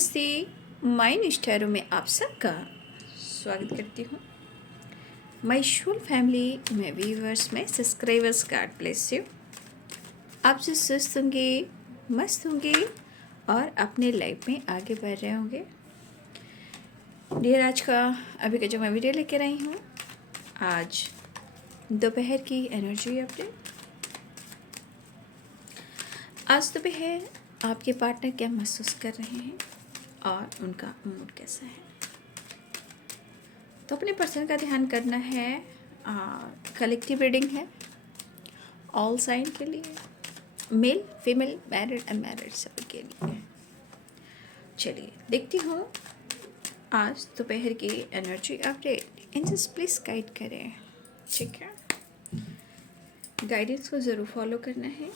नमस्ते। माइन स्टारों में आप सबका स्वागत करती हूँ। माई शूल फैमिली में व्यूवर्स में सब्सक्राइबर्स गॉड ब्लेस यू। आप जो स्वस्थ होंगे, मस्त होंगे और अपने लाइफ में आगे बढ़ रहे होंगे। डियर, आज का अभी का जो मैं वीडियो लेकर आई हूँ, आज दोपहर की एनर्जी अपडेट। आज दोपहर आपके पार्टनर क्या महसूस कर रहे हैं और उनका मूड कैसा है, तो अपने पर्सन का ध्यान करना है। कलेक्टिव रीडिंग है ऑल साइन के लिए, मेल फीमेल मैरिड अनमैरिड सभी के लिए। चलिए देखती हूँ आज दोपहर की energy update. Angels please guide करें, ठीक है। गाइडेंस को ज़रूर फॉलो करना है।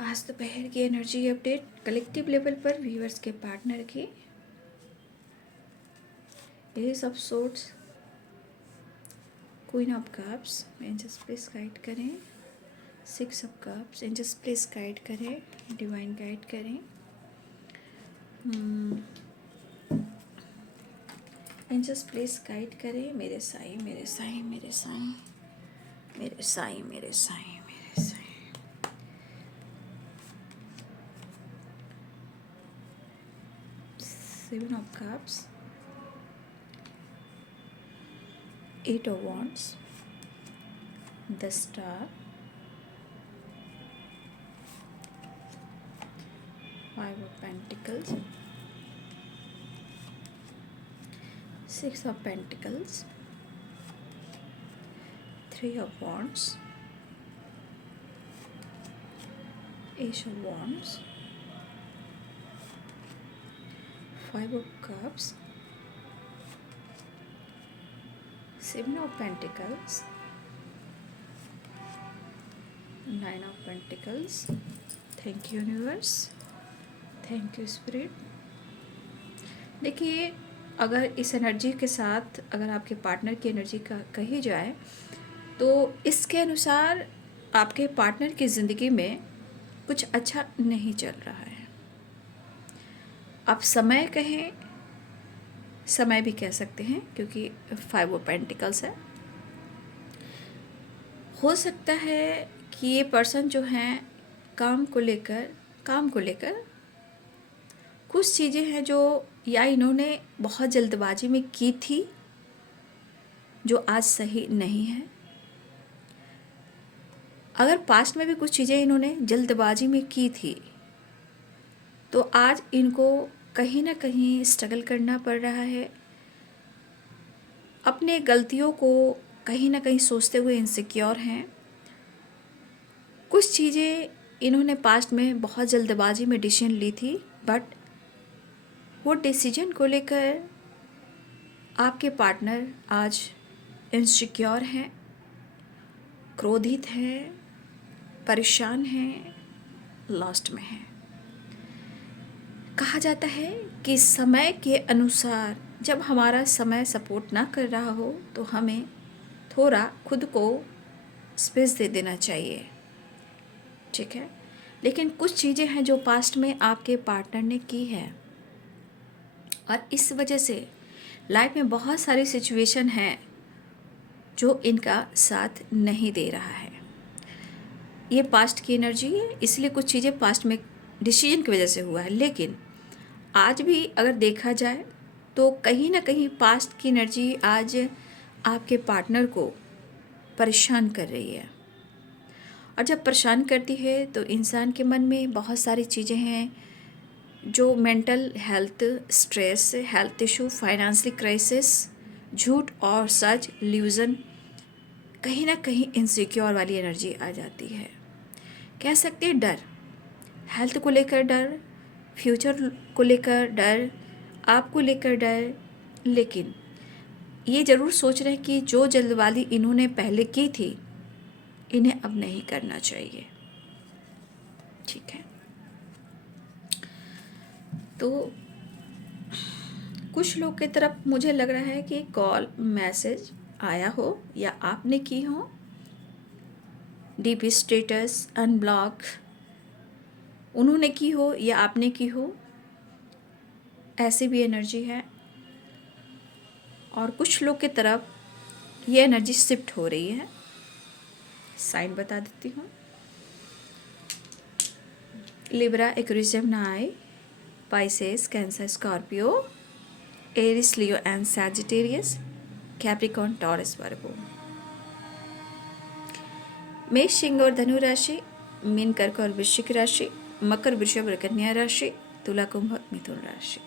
आज दोपहर की एनर्जी अपडेट कलेक्टिव लेवल पर व्यूअर्स के पार्टनर की। Ace of swords, queen of cups, angels please guide करें। Six of cups, angels please guide करें, डिवाइन गाइड करें। एंजल्स प्लीज गाइड करें मेरे साईं, मेरे साईं, मेरे साईं, मेरे साईं, मेरे साईं, मेरे Sai. Seven of Cups, Eight of Wands, the Star, Five of Pentacles, Six of Pentacles, Three of Wands, Ace of Wands, Five of Cups, Seven of Pentacles, Nine of Pentacles. Thank you universe, thank you spirit. देखिए, अगर इस energy के साथ अगर आपके partner की energy का कही जाए तो इसके अनुसार आपके पार्टनर की ज़िंदगी में कुछ अच्छा नहीं चल रहा है। आप समय कहें, समय भी कह सकते हैं क्योंकि फाइव ऑफ पेंटिकल्स है। हो सकता है कि ये पर्सन जो हैं काम को लेकर कुछ चीज़ें हैं जो या इन्होंने बहुत जल्दबाजी में की थी जो आज सही नहीं है। अगर पास्ट में भी कुछ चीज़ें इन्होंने जल्दबाजी में की थी तो आज इनको कहीं ना कहीं स्ट्रगल करना पड़ रहा है। अपने गलतियों को कहीं ना कहीं सोचते हुए इनसिक्योर हैं। कुछ चीज़ें इन्होंने पास्ट में बहुत जल्दबाजी में डिसीजन ली थी, बट वो डिसीजन को लेकर आपके पार्टनर आज इनसिक्योर हैं, क्रोधित हैं, परेशान हैं, लॉस्ट में हैं। कहा जाता है कि समय के अनुसार जब हमारा समय सपोर्ट ना कर रहा हो तो हमें थोड़ा खुद को स्पेस दे देना चाहिए, ठीक है। लेकिन कुछ चीज़ें हैं जो पास्ट में आपके पार्टनर ने की है और इस वजह से लाइफ में बहुत सारी सिचुएशन हैं जो इनका साथ नहीं दे रहा है। ये पास्ट की एनर्जी है, इसलिए कुछ चीज़ें पास्ट में डिसीजन की वजह से हुआ है। लेकिन आज भी अगर देखा जाए तो कहीं ना कहीं पास्ट की एनर्जी आज आपके पार्टनर को परेशान कर रही है। और जब परेशान करती है तो इंसान के मन में बहुत सारी चीज़ें हैं जो mental health, stress, health issue, financial crisis, झूठ और सच, इल्यूजन, कहीं ना कहीं इनसिक्योर वाली एनर्जी आ जाती है। कह सकते हैं डर, हेल्थ को लेकर डर, फ्यूचर को लेकर डर, आपको लेकर डर। लेकिन ये ज़रूर सोच रहे हैं कि जो जल्दबाजी इन्होंने पहले की थी इन्हें अब नहीं करना चाहिए, ठीक है। तो कुछ लोग की तरफ मुझे लग रहा है कि कॉल मैसेज आया हो या आपने की हो, डीपी स्टेटस, अनब्लॉक, उन्होंने की हो या आपने की हो, ऐसी भी एनर्जी है। और कुछ लोग की तरफ ये एनर्जी शिफ्ट हो रही है। साइन बता देती हूँ। Libra, Aquarius, Gemini, Pisces, Cancer, Scorpio, Aries, Leo and Sagittarius, Capricorn, Taurus, Virgo. मेष, सिंह और धनु राशि, मीन, कर्क और वृश्चिक राशि, मकर, वृषभ और कन्या राशि, तुला, कुंभ, मिथुन राशि।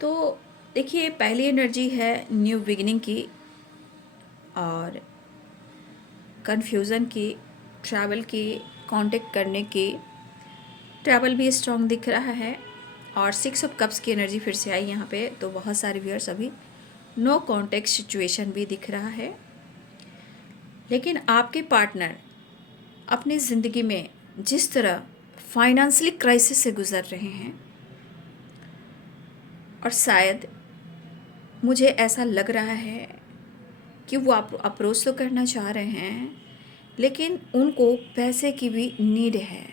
तो देखिए, पहली एनर्जी है न्यू बिगिनिंग की और कन्फ्यूज़न की, ट्रैवल की, कांटेक्ट करने की। ट्रैवल भी स्ट्रॉन्ग दिख रहा है। और 6 ऑफ कप्स की एनर्जी फिर से आई यहाँ पे, तो बहुत सारे व्यूअर्स अभी नो कांटेक्ट सिचुएशन भी दिख रहा है। लेकिन आपके पार्टनर अपनी ज़िंदगी में जिस तरह फाइनेंशियली क्राइसिस से गुजर रहे हैं, और शायद मुझे ऐसा लग रहा है कि वो आप अप्रोच तो करना चाह रहे हैं, लेकिन उनको पैसे की भी नीड है,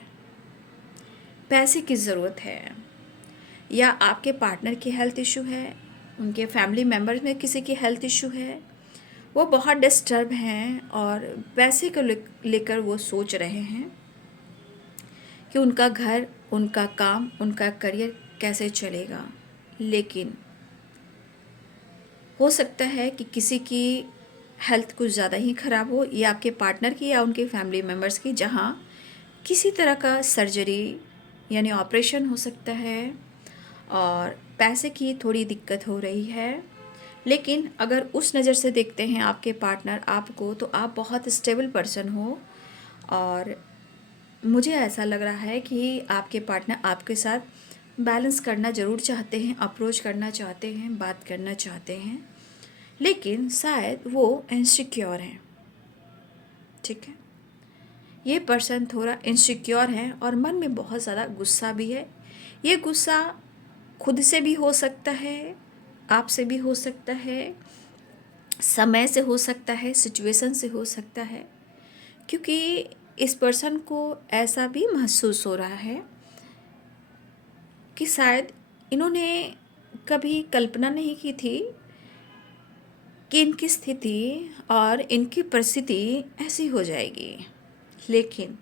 पैसे की ज़रूरत है। या आपके पार्टनर की हेल्थ इशू है, उनके फैमिली मेम्बर्स में किसी की हेल्थ इशू है, वो बहुत डिस्टर्ब हैं और पैसे को लेकर वो सोच रहे हैं कि उनका घर, उनका काम, उनका करियर कैसे चलेगा। लेकिन हो सकता है कि किसी की हेल्थ कुछ ज़्यादा ही ख़राब हो, या आपके पार्टनर की या उनके फैमिली मेम्बर्स की, जहाँ किसी तरह का सर्जरी यानी ऑपरेशन हो सकता है और पैसे की थोड़ी दिक्कत हो रही है। लेकिन अगर उस नज़र से देखते हैं आपके पार्टनर आपको, तो आप बहुत स्टेबल पर्सन हो। और मुझे ऐसा लग रहा है कि आपके पार्टनर आपके साथ बैलेंस करना ज़रूर चाहते हैं, अप्रोच करना चाहते हैं, बात करना चाहते हैं, लेकिन शायद वो इनसिक्योर हैं। ठीक है, ये पर्सन थोड़ा इनसिक्योर है और मन में बहुत ज़्यादा गुस्सा भी है। ये गुस्सा खुद से भी हो सकता है, आपसे भी हो सकता है, समय से हो सकता है, सिचुएशन से हो सकता है। क्योंकि इस पर्सन को ऐसा भी महसूस हो रहा है कि शायद इन्होंने कभी कल्पना नहीं की थी कि इनकी स्थिति और इनकी परिस्थिति ऐसी हो जाएगी। लेकिन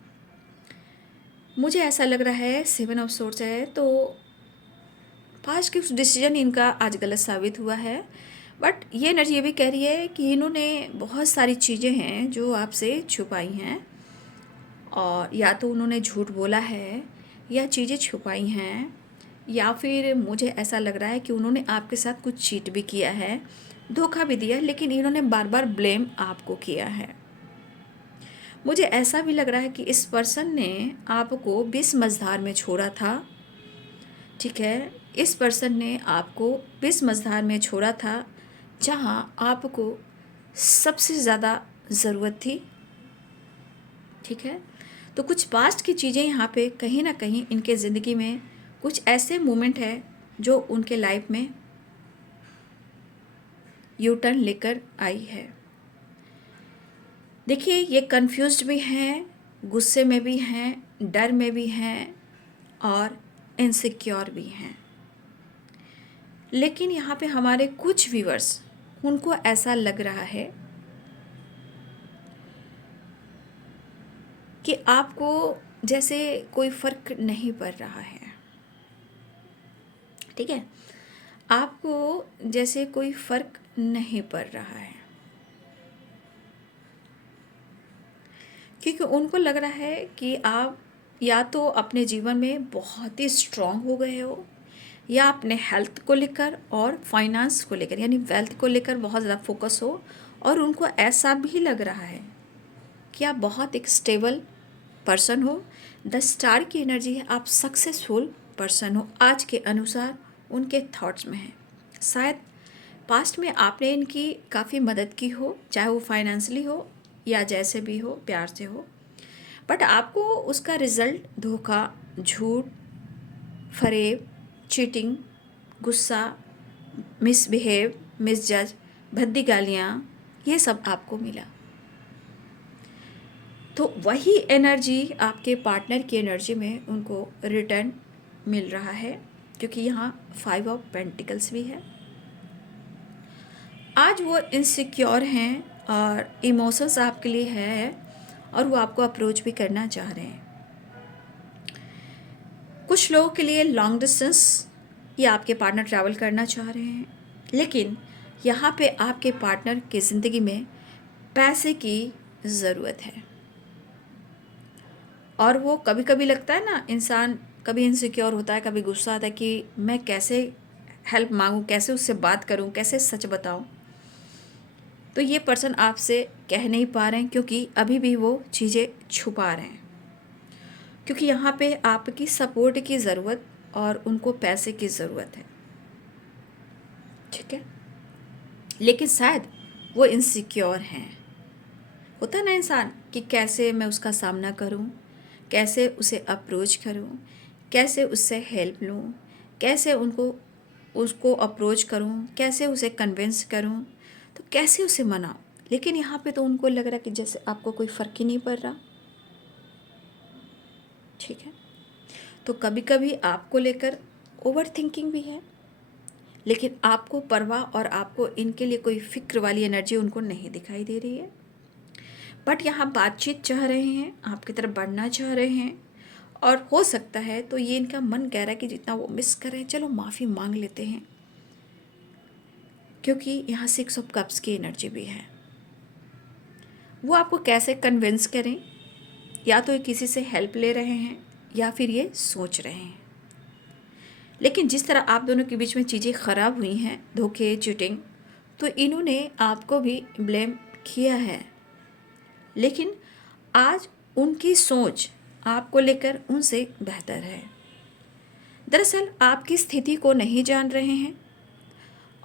मुझे ऐसा लग रहा है 7 ऑफ सोर्ड्स है, तो पास्ट की डिसीजन इनका आज गलत साबित हुआ है। बट ये एनर्जी ये भी कह रही है कि इन्होंने बहुत सारी चीज़ें हैं जो आपसे छुपाई हैं, और या तो उन्होंने झूठ बोला है या चीज़ें छुपाई हैं, या फिर मुझे ऐसा लग रहा है कि उन्होंने आपके साथ कुछ चीट भी किया है, धोखा भी दिया, लेकिन इन्होंने बार बार ब्लेम आपको किया है। मुझे ऐसा भी लग रहा है कि इस पर्सन ने आपको बीच मझधार में छोड़ा था। ठीक है, इस पर्सन ने आपको बीच मझधार में छोड़ा था, जहाँ आपको सबसे ज़्यादा ज़रूरत थी। ठीक है, तो कुछ पास्ट की चीज़ें यहाँ पे कहीं ना कहीं इनके ज़िंदगी में कुछ ऐसे मोमेंट है जो उनके लाइफ में यू टर्न लेकर आई है। देखिए, ये कंफ्यूज्ड भी हैं, गुस्से में भी हैं, डर में भी हैं और इनसिक्योर भी हैं। लेकिन यहाँ पे हमारे कुछ व्यूअर्स, उनको ऐसा लग रहा है कि आपको जैसे कोई फ़र्क नहीं पड़ रहा है। ठीक है, आपको जैसे कोई फ़र्क नहीं पड़ रहा है, क्योंकि उनको लग रहा है कि आप या तो अपने जीवन में बहुत ही स्ट्रॉन्ग हो गए हो, या अपने हेल्थ को लेकर और फाइनेंस को लेकर यानी वेल्थ को लेकर बहुत ज़्यादा फोकस हो। और उनको ऐसा भी लग रहा है कि आप बहुत एक स्टेबल पर्सन हो। द स्टार की एनर्जी है, आप सक्सेसफुल पर्सन हो आज के अनुसार उनके थॉट्स में है। शायद पास्ट में आपने इनकी काफ़ी मदद की हो, चाहे वो फाइनेंशियली हो या जैसे भी हो, प्यार से हो, बट आपको उसका रिज़ल्ट धोखा, झूठ, फरेब, चीटिंग, गुस्सा, मिसबिहेव, मिसजज, भद्दी गालियाँ, ये सब आपको मिला। तो वही एनर्जी आपके पार्टनर की एनर्जी में उनको रिटर्न मिल रहा है, क्योंकि यहाँ 5 ऑफ पेंटिकल्स भी है। आज वो इनसिक्योर हैं और इमोशंस आपके लिए है और वो आपको अप्रोच भी करना चाह रहे हैं। कुछ लोगों के लिए लॉन्ग डिस्टेंस या आपके पार्टनर ट्रैवल करना चाह रहे हैं, लेकिन यहाँ पे आपके पार्टनर की ज़िंदगी में पैसे की ज़रूरत है। और वो कभी कभी लगता है ना, इंसान कभी इनसिक्योर होता है, कभी गुस्सा आता है कि मैं कैसे हेल्प मांगूं, कैसे उससे बात करूं, कैसे सच बताऊं। तो ये पर्सन आपसे कह नहीं पा रहे हैं क्योंकि अभी भी वो चीज़ें छुपा रहे हैं, क्योंकि यहाँ पे आपकी सपोर्ट की ज़रूरत और उनको पैसे की ज़रूरत है, ठीक है। लेकिन शायद वो इनसिक्योर हैं। होता है ना इंसान कि कैसे मैं उसका सामना करूं, कैसे उसे अप्रोच करूं, कैसे उससे हेल्प लूं, कैसे उसको अप्रोच करूं, कैसे उसे कन्विंस करूं, तो कैसे उसे मनाऊं। लेकिन यहाँ पे तो उनको लग रहा है कि जैसे आपको कोई फ़र्क ही नहीं पड़ रहा, ठीक है। तो कभी कभी आपको लेकर ओवर थिंकिंग भी है, लेकिन आपको परवाह और आपको इनके लिए कोई फ़िक्र वाली एनर्जी उनको नहीं दिखाई दे रही है। बट यहाँ बातचीत चाह रहे हैं, आपकी तरफ बढ़ना चाह रहे हैं, और हो सकता है तो ये इनका मन कह रहा है कि जितना वो मिस कर रहे हैं चलो माफ़ी मांग लेते हैं, क्योंकि यहाँ 6 ऑफ कप्स की एनर्जी भी है। वो आपको कैसे कन्विंस करें, या तो ये किसी से हेल्प ले रहे हैं या फिर ये सोच रहे हैं। लेकिन जिस तरह आप दोनों के बीच में चीज़ें ख़राब हुई हैं, धोखे, चीटिंग, तो इन्होंने आपको भी ब्लेम किया है। लेकिन आज उनकी सोच आपको लेकर उनसे बेहतर है। दरअसल आपकी स्थिति को नहीं जान रहे हैं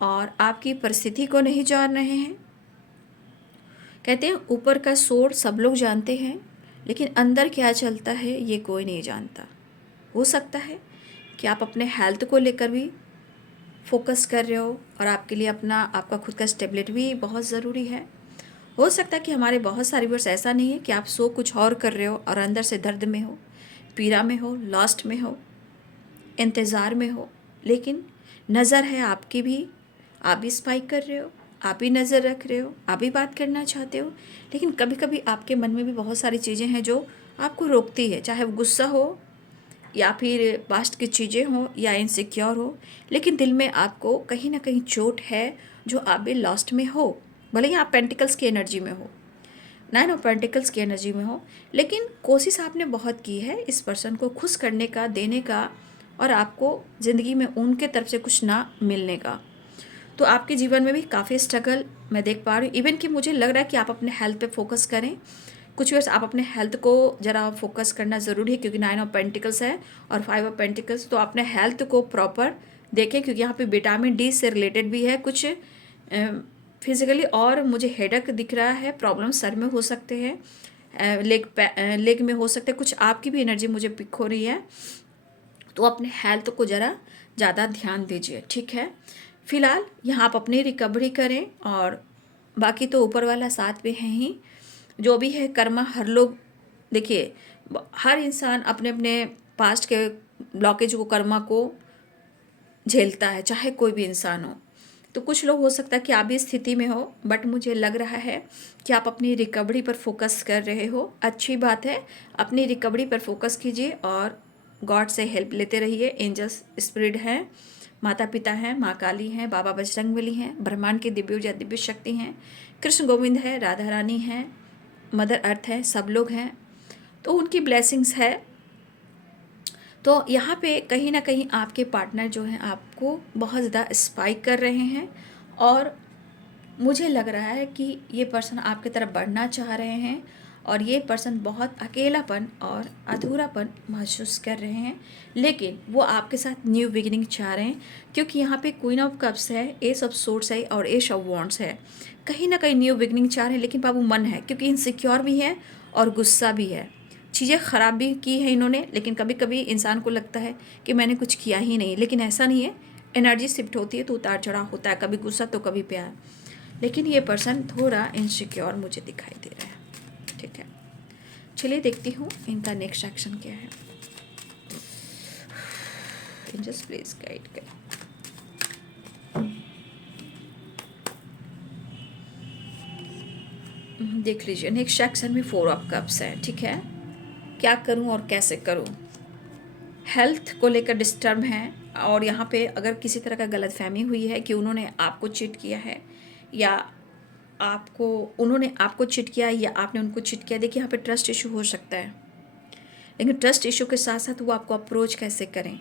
और आपकी परिस्थिति को नहीं जान रहे हैं। कहते हैं ऊपर का शोर सब लोग जानते हैं, लेकिन अंदर क्या चलता है ये कोई नहीं जानता। हो सकता है कि आप अपने हेल्थ को लेकर भी फोकस कर रहे हो और आपके लिए आपका खुद का स्टेबिलिटी भी बहुत ज़रूरी है। हो सकता है कि हमारे बहुत सारे व्यूअर्स ऐसा नहीं है कि आप सो कुछ और कर रहे हो और अंदर से दर्द में हो, पीड़ा में हो, लॉस्ट में हो, इंतज़ार में हो, लेकिन नज़र है आपकी भी, आप भी स्पाइक कर रहे हो, आप भी नज़र रख रहे हो, आप भी बात करना चाहते हो। लेकिन कभी कभी आपके मन में भी बहुत सारी चीज़ें हैं जो आपको रोकती है, चाहे वो गुस्सा हो या फिर पास्ट की चीज़ें हो या इनसिक्योर हो, लेकिन दिल में आपको कहीं ना कहीं चोट है जो आप भी लॉस्ट में हो। भले ही आप पेंटिकल्स की एनर्जी में हो, 9 ऑफ पेंटिकल्स की एनर्जी में हो, लेकिन कोशिश आपने बहुत की है इस पर्सन को खुश करने का, देने का, और आपको ज़िंदगी में उनके तरफ से कुछ ना मिलने का। तो आपके जीवन में भी काफ़ी स्ट्रगल मैं देख पा रही हूँ। इवन कि मुझे लग रहा है कि आप अपने हेल्थ पे फोकस करें। कुछ वर्ष आप अपने हेल्थ को ज़रा फोकस करना ज़रूरी है, क्योंकि 9 ऑफ पेंटिकल्स है और 5 ऑफ पेंटिकल्स। तो अपने हेल्थ को प्रॉपर देखें, क्योंकि यहाँ पे विटामिन डी से रिलेटेड भी है कुछ फिजिकली, और मुझे हेडेक दिख रहा है, प्रॉब्लम सर में हो सकते हैं, लेग में हो सकते हैं, कुछ आपकी भी एनर्जी मुझे पिक हो रही है। तो अपने हेल्थ को ज़रा ज़्यादा ध्यान दीजिए, ठीक है। फ़िलहाल यहाँ आप अपनी रिकवरी करें और बाकी तो ऊपर वाला साथ में है ही। जो भी है कर्मा, हर लोग देखिए, हर इंसान अपने अपने पास्ट के ब्लॉकेज को, कर्मा को झेलता है, चाहे कोई भी इंसान हो। तो कुछ लोग हो सकता है कि आप भी स्थिति में हो, बट मुझे लग रहा है कि आप अपनी रिकवरी पर फोकस कर रहे हो। अच्छी बात है, अपनी रिकवरी पर फोकस कीजिए और गॉड से हेल्प लेते रहिए। एंजल्स स्पिरिट हैं, माता पिता हैं, माँ काली हैं, बाबा बजरंगबली हैं, ब्रह्मांड की दिव्य ऊर्जा, दिव्य शक्ति हैं, कृष्ण गोविंद है, राधा रानी हैं, मदर अर्थ है, सब लोग हैं, तो उनकी ब्लेसिंग्स है। तो यहाँ पे कहीं ना कहीं आपके पार्टनर जो हैं आपको बहुत ज़्यादा स्पाइक कर रहे हैं, और मुझे लग रहा है कि ये पर्सन आपकी तरफ बढ़ना चाह रहे हैं, और ये पर्सन बहुत अकेलापन और अधूरापन महसूस कर रहे हैं। लेकिन वो आपके साथ न्यू बिगिनिंग चाह रहे हैं, क्योंकि यहाँ पे क्वीन ऑफ कप्स है, एस ऑफ सोर्ड्स है और एस ऑफ वॉन्ड्स है। कहीं ना कहीं न्यू बिगिनिंग चाह रहे हैं, लेकिन बाबू मन है, क्योंकि इनसिक्योर भी है और गुस्सा भी है। चीज़ें ख़राब भी की है इन्होंने, लेकिन कभी कभी इंसान को लगता है कि मैंने कुछ किया ही नहीं, लेकिन ऐसा नहीं है। एनर्जी शिफ्ट होती है तो उतार चढ़ाव होता है, कभी गुस्सा तो कभी प्यार। लेकिन ये पर्सन थोड़ा इनसिक्योर मुझे दिखाई दे रहा है, ठीक है। चलिए देखती हूँ इनका नेक्स्ट एक्शन क्या है। जस्ट प्लीज गाइड कर। देख लीजिए नेक्स्ट एक्शन में 4 ऑफ कप्स है, ठीक है। क्या करूं और कैसे करूं। हेल्थ को लेकर डिस्टर्ब है, और यहाँ पे अगर किसी तरह का गलतफहमी हुई है कि उन्होंने आपको चीट किया है या उन्होंने आपको चीट किया या आपने उनको चीट किया, देखिए यहाँ पे ट्रस्ट इशू हो सकता है। लेकिन ट्रस्ट इशू के साथ साथ वो आपको अप्रोच कैसे करें,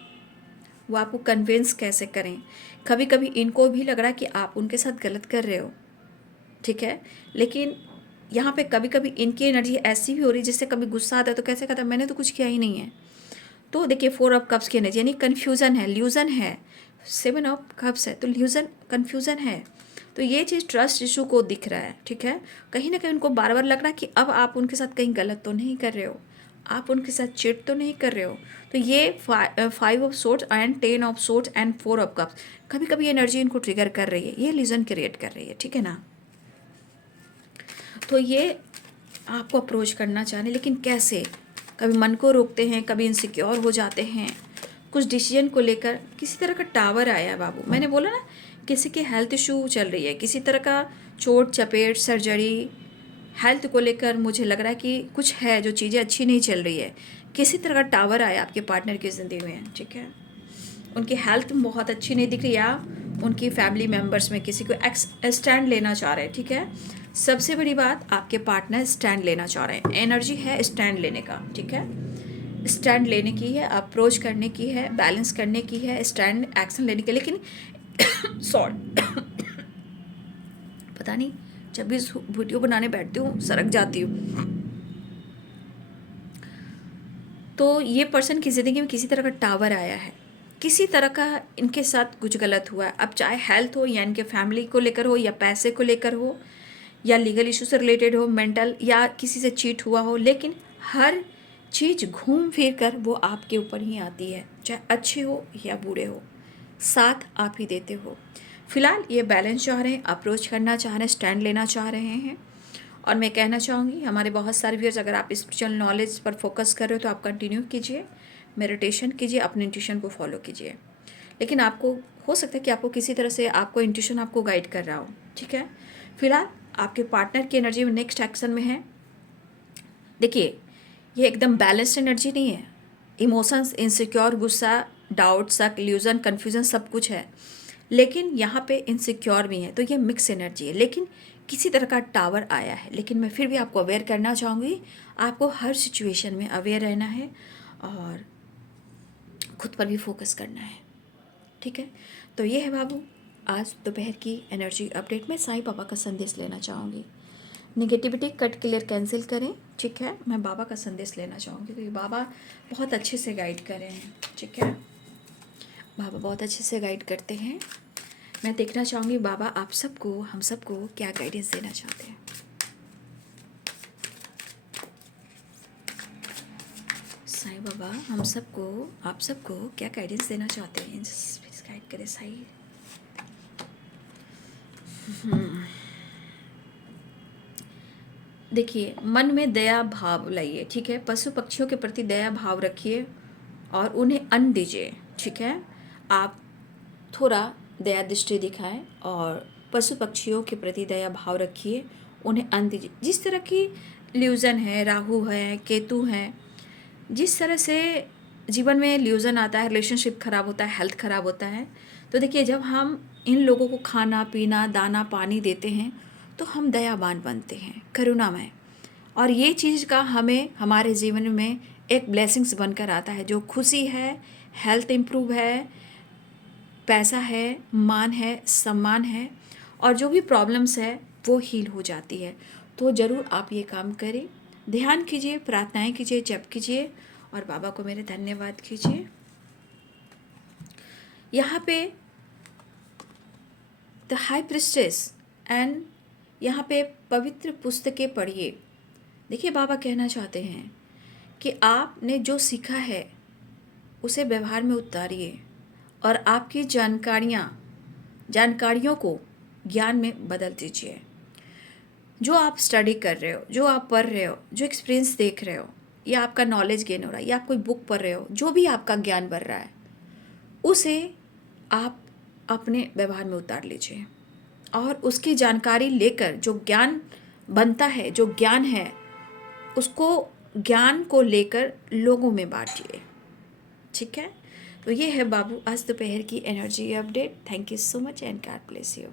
वो आपको कन्विंस कैसे करें। कभी कभी इनको भी लग रहा है कि आप उनके साथ गलत कर रहे हो, ठीक है। लेकिन यहाँ पे कभी कभी इनकी एनर्जी ऐसी भी हो रही है जिससे कभी गुस्सा आता है तो कैसे कहता है मैंने तो कुछ किया ही नहीं है। तो देखिए 4 ऑफ कप्स की एनर्जी यानी कन्फ्यूज़न है, ल्यूज़न है। 7 ऑफ कप्स है तो ल्यूज़न कन्फ्यूज़न है। तो ये चीज़ ट्रस्ट इशू को दिख रहा है, ठीक है। कहीं ना कहीं उनको बार बार लग रहा है कि अब आप उनके साथ कहीं गलत तो नहीं कर रहे हो, आप उनके साथ चिट तो नहीं कर रहे हो। तो ये 5 of sorts and 10 of sorts and 4 of cups कभी कभी एनर्जी इनको ट्रिगर कर रही है, ये ल्यूज़न क्रिएट कर रही है, ठीक है ना। तो ये आपको अप्रोच करना चाह रहे हैं, लेकिन कैसे। कभी मन को रोकते हैं, कभी इनसिक्योर हो जाते हैं कुछ डिसीजन को लेकर। किसी तरह का टावर आया है बाबू, मैंने बोला ना किसी की हेल्थ इशू चल रही है, किसी तरह का चोट चपेट सर्जरी हेल्थ को लेकर मुझे लग रहा है कि कुछ है जो चीज़ें अच्छी नहीं चल रही है। किसी तरह का टावर आया आपके पार्टनर की ज़िंदगी में, ठीक है। उनकी हेल्थ बहुत अच्छी नहीं दिख रही, या उनकी फैमिली मेम्बर्स में किसी को स्टैंड लेना चाह रहे हैं, ठीक है। सबसे बड़ी बात आपके पार्टनर स्टैंड लेना चाह रहे हैं, एनर्जी है स्टैंड लेने का, ठीक है। स्टैंड लेने की है, अप्रोच करने की है, बैलेंस करने की है, स्टैंड एक्शन लेने की। लेकिन सॉरी पता नहीं जब भी वीडियो बनाने बैठती हूँ सरक जाती हूँ। तो ये पर्सन की ज़िंदगी में किसी तरह का टावर आया है, किसी तरह का इनके साथ कुछ गलत हुआ है। अब चाहे हेल्थ हो या इनके फैमिली को लेकर हो या पैसे को लेकर हो या लीगल इशू से रिलेटेड हो, मेंटल या किसी से चीट हुआ हो, लेकिन हर चीज़ घूम फिर कर वो आपके ऊपर ही आती है, चाहे अच्छे हो या बुरे हो, साथ आप ही देते हो। फिलहाल ये बैलेंस चाह रहे हैं, अप्रोच करना चाह रहे हैं, स्टैंड लेना चाह रहे हैं। और मैं कहना चाहूँगी हमारे बहुत सारे व्यूअर्स, अगर आप स्पिरिचुअल नॉलेज पर फोकस कर रहे हो तो आप कंटिन्यू कीजिए, मेडिटेशन कीजिए, अपने इंट्यूशन को फॉलो कीजिए। लेकिन आपको हो सकता है कि आपको किसी तरह से आपको इंट्यूशन आपको गाइड कर रहा हो, ठीक है। फिलहाल आपके पार्टनर की एनर्जी में नेक्स्ट एक्शन में है। देखिए ये एकदम बैलेंस्ड एनर्जी नहीं है, इमोशंस, इनसिक्योर, गुस्सा, डाउट, शक, इल्यूजन, कन्फ्यूजन सब कुछ है। लेकिन यहाँ पे इनसिक्योर भी है, तो ये मिक्स एनर्जी है। लेकिन किसी तरह का टावर आया है, लेकिन मैं फिर भी आपको अवेयर करना चाहूँगी, आपको हर सिचुएशन में अवेयर रहना है और खुद पर भी फोकस करना है, ठीक है। तो ये है बाबू आज दोपहर की एनर्जी अपडेट में साईं बाबा का संदेश लेना चाहूँगी। निगेटिविटी कट क्लियर कैंसिल करें, ठीक है। मैं बाबा का संदेश लेना चाहूँगी क्योंकि बाबा बहुत अच्छे से गाइड कर रहे हैं, ठीक है। बाबा बहुत अच्छे से गाइड करते हैं। मैं देखना चाहूँगी बाबा आप सबको, हम सबको क्या गाइडेंस देना चाहते हैं। साईं बाबा हम सबको, आप सबको क्या गाइडेंस देना चाहते हैं, प्लीज गाइड करें साईं। देखिए मन में दया भाव लाइए, ठीक है। पशु पक्षियों के प्रति दया भाव रखिए और उन्हें अन्न दीजिए, ठीक है। आप थोड़ा दया दृष्टि दिखाएं और पशु पक्षियों के प्रति दया भाव रखिए, उन्हें अन्न दीजिए। जिस तरह की ल्यूज़न है, राहु है, केतु हैं, जिस तरह से जीवन में ल्यूज़न आता है, रिलेशनशिप खराब होता है, हेल्थ खराब होता है, तो देखिए जब हम इन लोगों को खाना पीना दाना पानी देते हैं तो हम दयावान बनते हैं, करुणामय। और ये चीज़ का हमें हमारे जीवन में एक ब्लेसिंग्स बनकर आता है, जो खुशी है, हेल्थ इम्प्रूव है, पैसा है, मान है, सम्मान है, और जो भी प्रॉब्लम्स है वो हील हो जाती है। तो ज़रूर आप ये काम करें, ध्यान कीजिए, प्रार्थनाएं कीजिए, जप कीजिए और बाबा को मेरे धन्यवाद कीजिए। यहाँ पे द हाई प्रिस्टेस एंड यहाँ पे पवित्र पुस्तकें पढ़िए। देखिए बाबा कहना चाहते हैं कि आपने जो सीखा है उसे व्यवहार में उतारिए और आपकी जानकारियों को ज्ञान में बदल दीजिए। जो आप स्टडी कर रहे हो, जो आप पढ़ रहे हो, जो एक्सपीरियंस देख रहे हो, या आपका नॉलेज गेन हो रहा है, या आप कोई बुक पढ़ रहे हो, जो भी आपका ज्ञान बढ़ रहा है, उसे आप अपने व्यवहार में उतार लीजिए और उसकी जानकारी लेकर जो ज्ञान बनता है, जो ज्ञान है, उसको ज्ञान को लेकर लोगों में बांटिए। ठीक है, तो ये है बाबू आज दोपहर की energy update. Thank you so much and God bless you.